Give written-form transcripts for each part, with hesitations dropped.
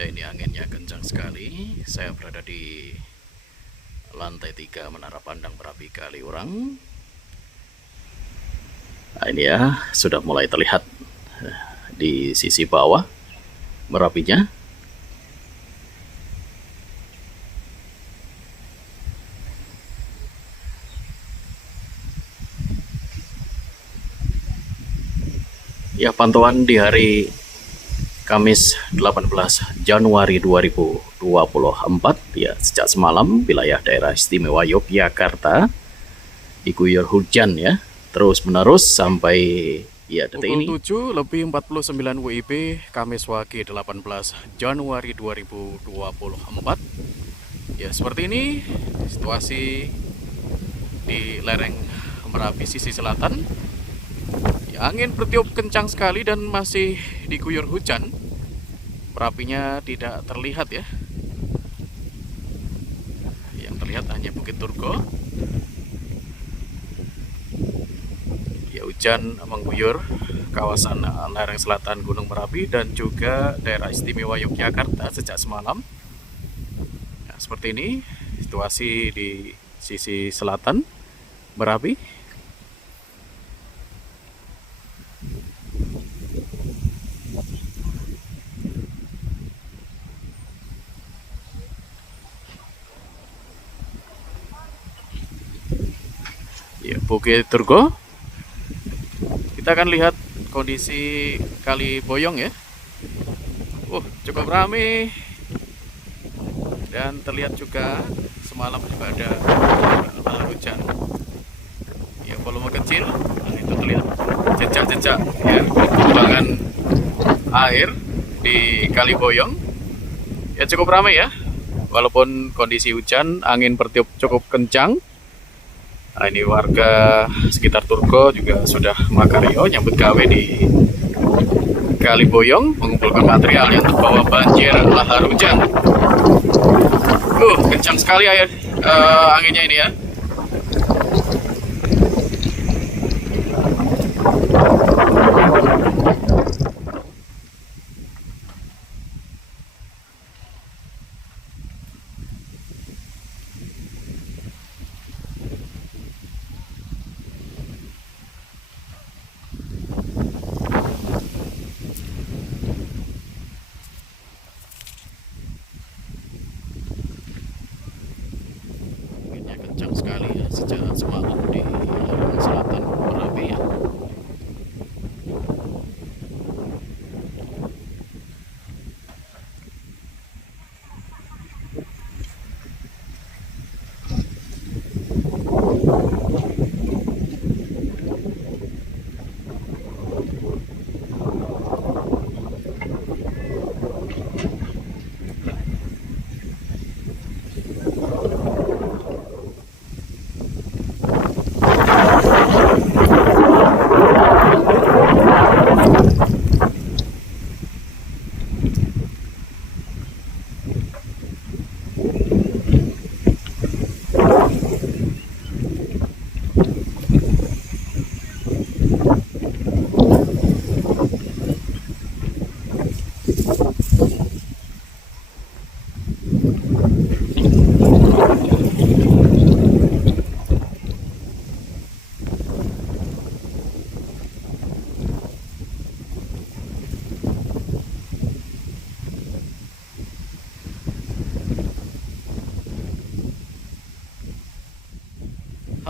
Ya, ini anginnya kencang sekali. Saya berada di lantai 3 Menara Pandang Merapi Kaliurang. Nah, ini ya, sudah mulai terlihat di sisi bawah Merapinya. Ya, pantauan di hari Kamis 18 Januari 2024 ya, sejak semalam wilayah daerah istimewa Yogyakarta diguyur hujan ya, terus menerus sampai ya detik ini. Pukul 7 lebih 49 WIB Kamis Wage 18 Januari 2024. Ya, seperti ini situasi di lereng Merapi sisi selatan. Ya, angin bertiup kencang sekali dan masih diguyur hujan. Merapinya tidak terlihat ya. Yang terlihat hanya Bukit Turgo. Ya, hujan mengguyur kawasan lereng selatan Gunung Merapi dan juga daerah istimewa Yogyakarta sejak semalam. Nah, seperti ini situasi di sisi selatan Merapi. Ya, Bukit Turgo. Kita akan lihat kondisi Kali Boyong ya. Cukup ramai dan terlihat juga semalam juga ada hujan. Ya, volume kecil, nah, itu terlihat jejak-jejak ya, perkembangan air di Kali Boyong. Ya, cukup ramai ya. Walaupun kondisi hujan, angin bertiup cukup kencang. Nah, ini warga sekitar Turgo juga sudah makaryo nyambut gawe di Kali Boyong, mengumpulkan material yang terbawa banjir lahar hujan. Kencang sekali air anginnya ini ya. Kencang sekali ya sejak semalam di selatan Merapi ya.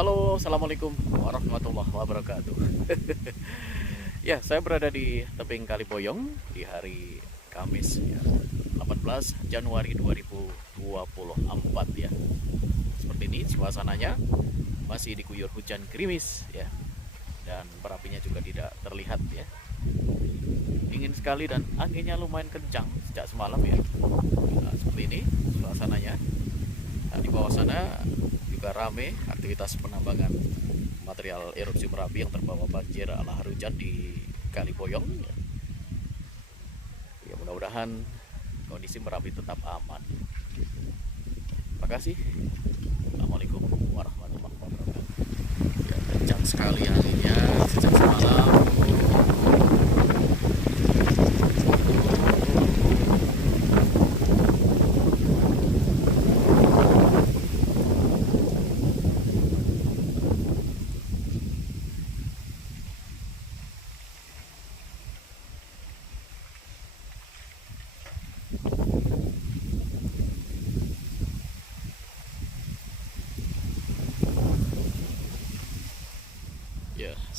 Halo, assalamualaikum warahmatullahi wabarakatuh. Ya, saya berada di tebing Kali Boyong di hari Kamis ya, 18 Januari 2024 ya. Seperti ini suasananya, masih diguyur hujan gerimis ya. Dan Merapinya juga tidak terlihat ya. Dingin sekali dan anginnya lumayan kencang sejak semalam ya. Nah, seperti ini suasananya. Nah, di bawah sana juga rame aktivitas penambangan material erupsi Merapi yang terbawa banjir lahar hujan di Kali Boyong ya. Ya, mudah-mudahan kondisi Merapi tetap aman. Terima kasih. Assalamualaikum warahmatullahi wabarakatuh. Ya, kencang sekali anginnya sejak semalam.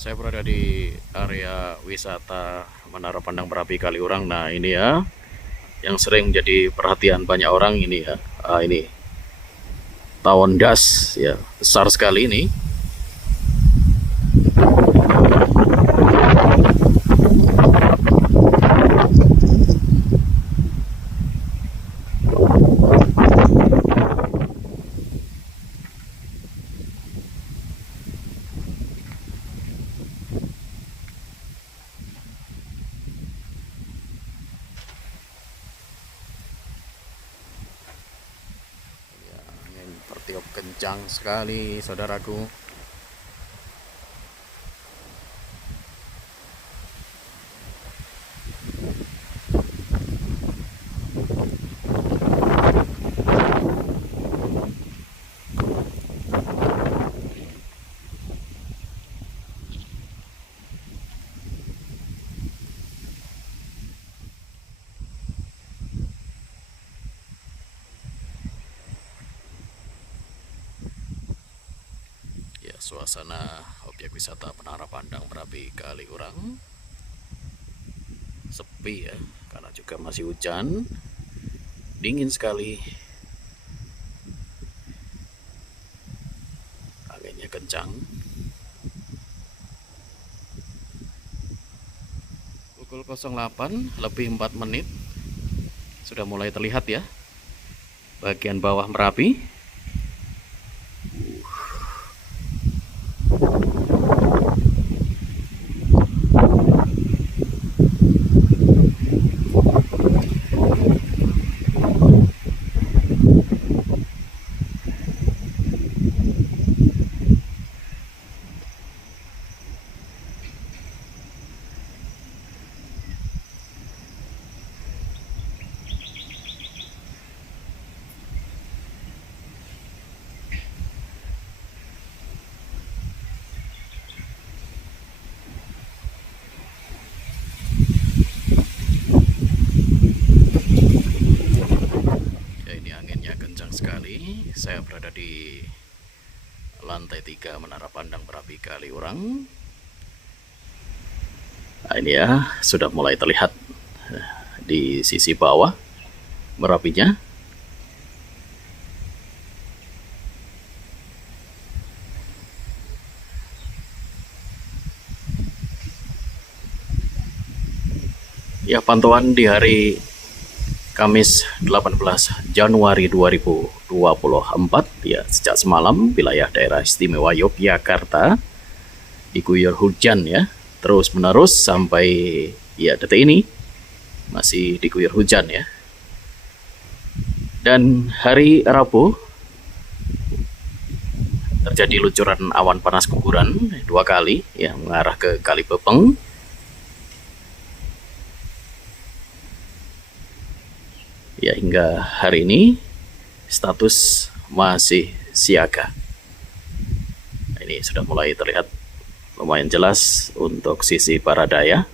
Saya berada di area wisata Menara Pandang Merapi Kaliurang. Nah ini ya, yang sering menjadi perhatian banyak orang ini ya. Ini tawon das ya, besar sekali ini. Bertiup kencang sekali, saudaraku. Suasana objek wisata Menara Pandang Merapi Kaliurang sepi ya, karena juga masih hujan, dingin sekali, anginnya kencang. Pukul 08:04 sudah mulai terlihat ya bagian bawah Merapi. Sekali, saya berada di lantai 3 Menara Pandang Merapi Kaliurang. Nah, ini ya, sudah mulai terlihat di sisi bawah Merapinya. Ya, pantauan di hari Kamis 18 Januari 2024 ya, sejak semalam wilayah daerah istimewa Yogyakarta diguyur hujan ya, terus menerus sampai ya detik ini masih diguyur hujan ya. Dan hari Rabu terjadi luncuran awan panas guguran 2 kali ya, mengarah ke Kali Bepeng. Ya, hingga hari ini status masih siaga. Ini sudah mulai terlihat lumayan jelas untuk sisi barat daya.